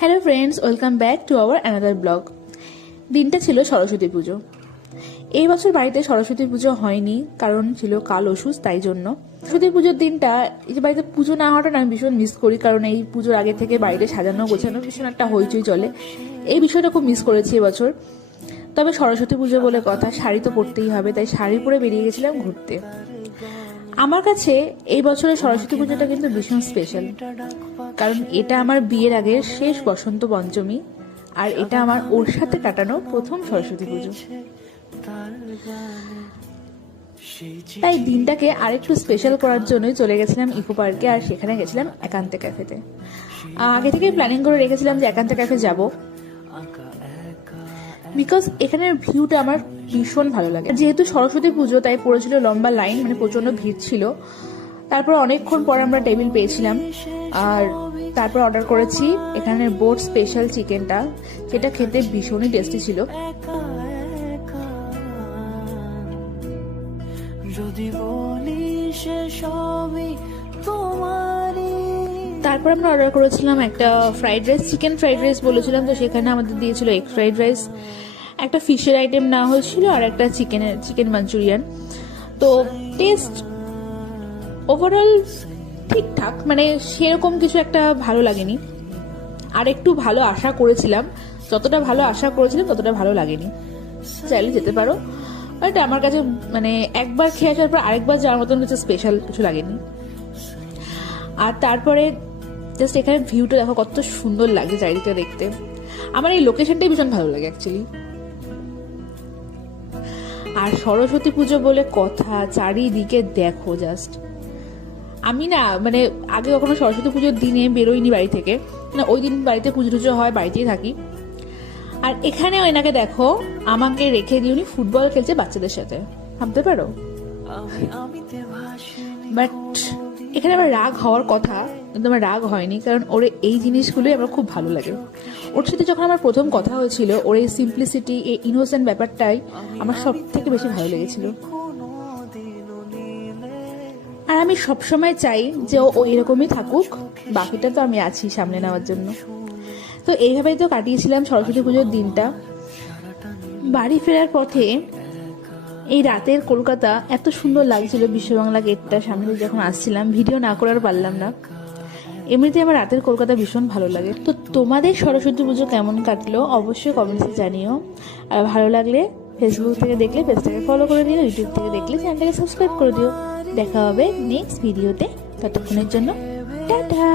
Hello friends, welcome back to our another blog. দিনটা ছিল সরস্বতী পুজো। এই বছর বাড়িতে সরস্বতী পুজো হয়নি, কারণ ছিল কাল অসুস্থ, তাই জন্য। সরস্বতী পুজোর দিনটা এই যে বাড়িতে পুজো না হওয়াটা আমি ভীষণ মিস করি, কারণ এই পুজোর আগে থেকে বাড়িতে সাজানো গোছানো ভীষণ একটা হইচই চলে। এই বিষয়টা খুব মিস করেছি এবছর। তবে সরস্বতী পুজো বলে কথা, শাড়ি তো পরতেই হবে, তাই শাড়ি পরে বেরিয়ে গেছিলাম ঘুরতে। আমার কাছে এই বছরের সরস্বতী পুজোটা কিন্তু ভীষণ স্পেশাল, কারণ এটা আমার বিয়ের আগের শেষ বসন্ত পঞ্চমী, আর এটা আমার ওর সাথে কাটানো প্রথম সরস্বতী পুজো। তাই দিনটাকে আরেকটু স্পেশাল করার জন্যই চলে গেছিলাম ইকো পার্কে, আর সেখানে গেছিলাম একান্তে ক্যাফেতে। আগে থেকে প্ল্যানিং করে রেখেছিলাম যে একান্তে ক্যাফে যাব, বিকজ এখানের ভিউটা আমার ভীষণ ভালো লাগে। যেহেতু সরস্বতী পুজো, তাই পড়েছিল লম্বা লাইন, মানে প্রচন্ড ভিড় ছিল। তারপর অনেকক্ষণ পরে আমরা টেবিল পেয়েছিলাম, আর তারপর অর্ডার করেছি এখানের বোট স্পেশাল চিকেনটা, যেটা খেতে ভীষণই টেস্টি ছিল। তারপর আমরা অর্ডার করেছিলাম একটা fried rice, chicken fried rice বলেছিলাম, তো সেখানে আমাদের দিয়েছিল এগ ফ্রাইড রাইস, একটা ফিশের আইটেম না হয়েছিল, আর একটা চিকেন মাঞ্চুরিয়ান। তো টেস্ট ওভারঅল ঠিকঠাক, মানে সেরকম কিছু একটা ভালো লাগেনি। আর একটু ভালো আশা করেছিলাম, যতটা ভালো আশা করেছিলাম ততটা ভালো লাগেনি। চাইলে যেতে পারো, বাট আমার কাছে মানে একবার খেয়ে আসার পর আরেকবার যাওয়ার মতন কিছু স্পেশাল কিছু লাগেনি। আর তারপরে জাস্ট এখানে ভিউটা দেখো কত সুন্দর লাগে চারিদিকে দেখতে। আমার এই লোকেশনটাই ভীষণ ভালো লাগে অ্যাকচুয়ালি। আর সরস্বতী পুজো বলে কথা, চারিদিকে দেখো জাস্ট। আমি না মানে আগে কখনো সরস্বতী পুজোর দিনে বেরোইনি বাড়ি থেকে, না ওই দিন বাড়িতে পুজো টুজো হয়, বাড়িতেই থাকি। আর এখানে এনাকে দেখো, আমাকে রেখে দিয়ে উনি ফুটবল খেলছে বাচ্চাদের সাথে, ভাবতে পারো। বাট এখানে আমার রাগ হওয়ার কথা, কিন্তু আমার রাগ হয়নি, কারণ ওর এই জিনিসগুলোই আমার খুব ভালো লাগে। ওর সাথে যখন আমার প্রথম কথা হয়েছিল, ওর এই সিম্পলিসিটি, এই ইনোসেন্ট ব্যাপারটাই আমার সব থেকে বেশি ভালো লেগেছিল। আর আমি সবসময় চাই যে ও এরকমই থাকুক, বাকিটা তো আমি আছি সামনে নেওয়ার জন্য। তো এইভাবেই তো কাটিয়েছিলাম সরস্বতী পুজোর দিনটা। বাড়ি ফেরার পথে এই রাতের কলকাতা এত সুন্দর লাগছিল, বিশ্ববাংলা গেটটা সামনে যখন আসছিলাম, ভিডিও না করার পারলাম না। এমনিতে আমার রাতের কলকাতা ভীষণ ভালো লাগে। তো তোমাদের সরস্বতী পুজো কেমন কাটলো অবশ্যই কমেন্টসে জানিও। আর ভালো লাগলে ফেসবুক থেকে দেখলে পেজটাকে ফলো করে দিও, ইউটিউব থেকে দেখলে চ্যানেলটাকে সাবস্ক্রাইব করে দিও। দেখা হবে নেক্সট ভিডিওতে, ততক্ষণের জন্য টাটা।